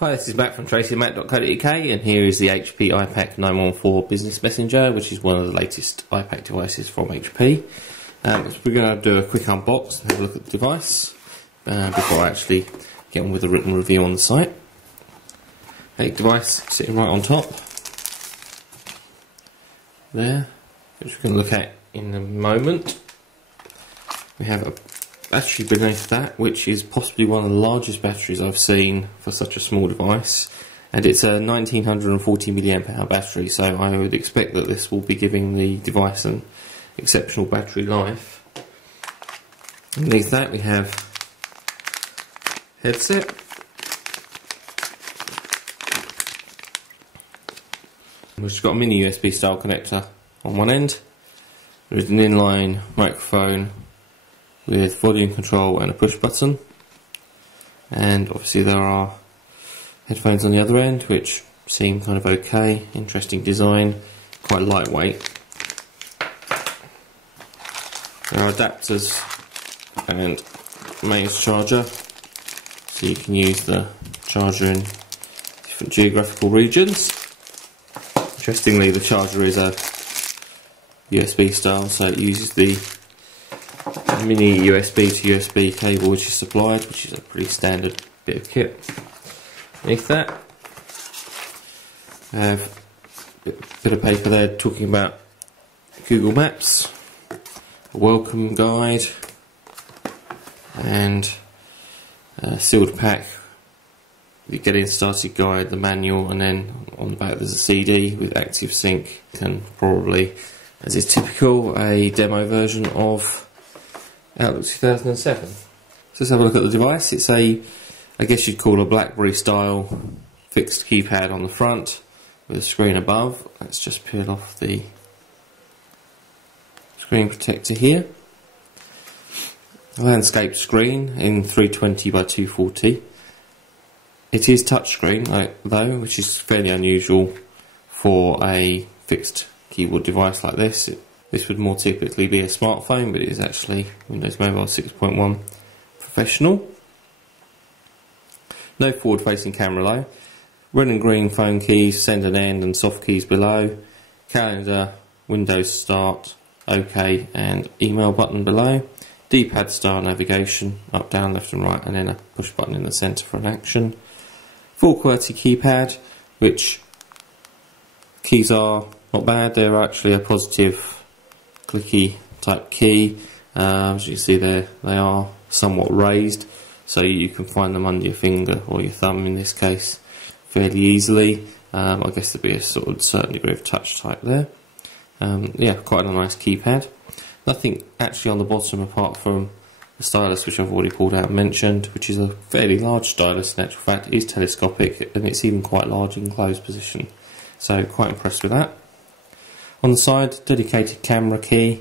Hi, this is Matt from tracymac.co.uk, and here is the HP iPAQ 914 Business Messenger, which is one of the latest iPAQ devices from HP. So we're going to do a quick unbox and have a look at the device before I actually get on with the written review on the site. A device sitting right on top there, which we're going to look at in a moment. We have a battery beneath that, which is possibly one of the largest batteries I've seen for such a small device, and it's a 1940 mAh battery, so I would expect that this will be giving the device an exceptional battery life. Underneath that we have headset, which has got a mini USB style connector on one end. There is an inline microphone with volume control and a push button, and obviously there are headphones on the other end which seem kind of okay. Interesting design, quite lightweight. There are adapters and mains charger, so you can use the charger in different geographical regions. Interestingly, the charger is a USB style, so it uses the mini USB to USB cable which is supplied, which is a pretty standard bit of kit. Beneath that I have a bit of paper there talking about Google Maps, a welcome guide, and a sealed pack, the getting started guide, the manual, and then on the back there's a CD with active sync, and probably, as is typical, a demo version of Outlook 2007. So let's have a look at the device. It's a, I guess you'd call a BlackBerry style fixed keypad on the front with a screen above. Let's just peel off the screen protector here. A landscape screen in 320 by 240. It is touchscreen though, which is fairly unusual for a fixed keyboard device like this. This would more typically be a smartphone, but it is actually Windows Mobile 6.1 Professional. No forward-facing camera though. Red and green phone keys, send and end, and soft keys below. Calendar, Windows Start, OK, and email button below. D-pad style navigation, up, down, left and right, and then a push button in the centre for an action. Full QWERTY keypad, which keys are not bad. They're actually a positive clicky type key. As you see there, they are somewhat raised, so you can find them under your finger, or your thumb in this case, fairly easily. I guess there'd be a sort of certain degree of touch type there. Yeah, quite a nice keypad. Nothing actually on the bottom apart from the stylus, which I've already pulled out and mentioned, which is a fairly large stylus in actual fact. It is telescopic, and it's even quite large in closed position, so quite impressed with that. On the side, dedicated camera key.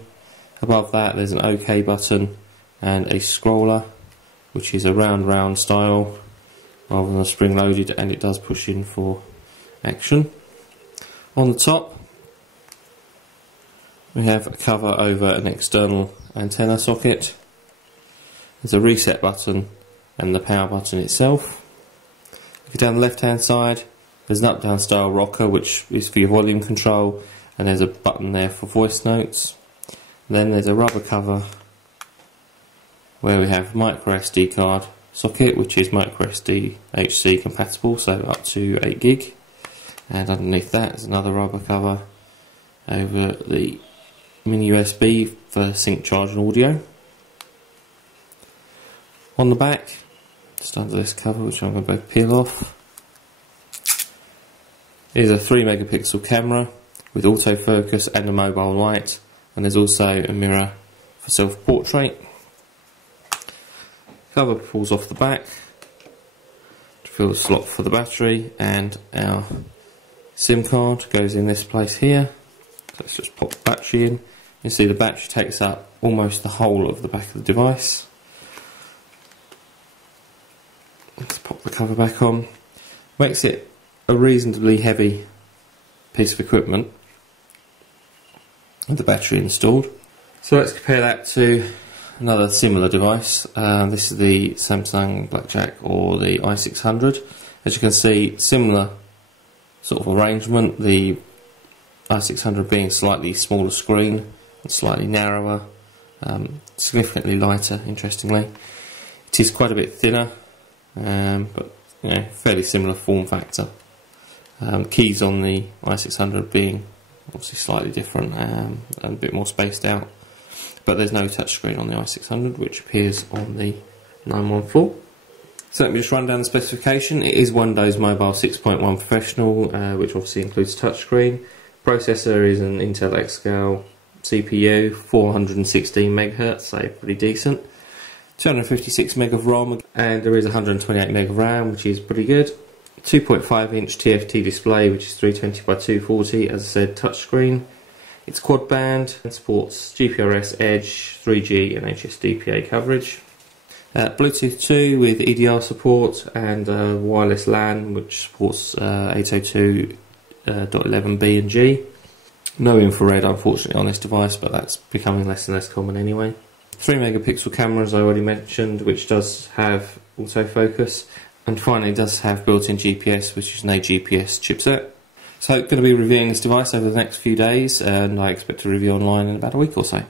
Above that there's an OK button and a scroller, which is a round style rather than a spring loaded, and it does push in for action. On the top we have a cover over an external antenna socket. There's a reset button and the power button itself. If you go down the left hand side, there's an up down style rocker, which is for your volume control, and there's a button there for voice notes. Then there's a rubber cover where we have micro SD card socket, which is micro SD HC compatible, so up to 8 gig. And underneath that is another rubber cover over the mini USB for sync, charge and audio. On the back, just under this cover, which I'm going to peel off, is a 3 megapixel camera with autofocus and a mobile light, and there's also a mirror for self-portrait. Cover pulls off the back to fill the slot for the battery, and our SIM card goes in this place here. So let's just pop the battery in. You see the battery takes up almost the whole of the back of the device. Let's pop the cover back on. Makes it a reasonably heavy piece of equipment with the battery installed. So let's compare that to another similar device. This is the Samsung Blackjack or the i600. As you can see, similar sort of arrangement, the i600 being slightly smaller screen and slightly narrower, significantly lighter, interestingly. It is quite a bit thinner, but fairly similar form factor. Keys on the i600 being obviously slightly different and a bit more spaced out, but there's no touchscreen on the i600, which appears on the 914. So let me just run down the specification. It is Windows Mobile 6.1 Professional, which obviously includes touchscreen. Processor is an Intel Xscale CPU, 416 MHz, so pretty decent. 256 meg of ROM, and there is 128 meg of RAM, which is pretty good. 2.5 inch TFT display, which is 320 by 240, as I said, touchscreen. It's quad band and supports GPRS, Edge, 3G and HSDPA coverage. Bluetooth 2 with EDR support, and wireless LAN, which supports 802.11b and G. No infrared, unfortunately, on this device, but that's becoming less and less common anyway. 3 megapixel camera, as I already mentioned, which does have autofocus, and finally does have built-in GPS, which is an AGPS chipset. So, going to be reviewing this device over the next few days, and I expect to review online in about a week or so.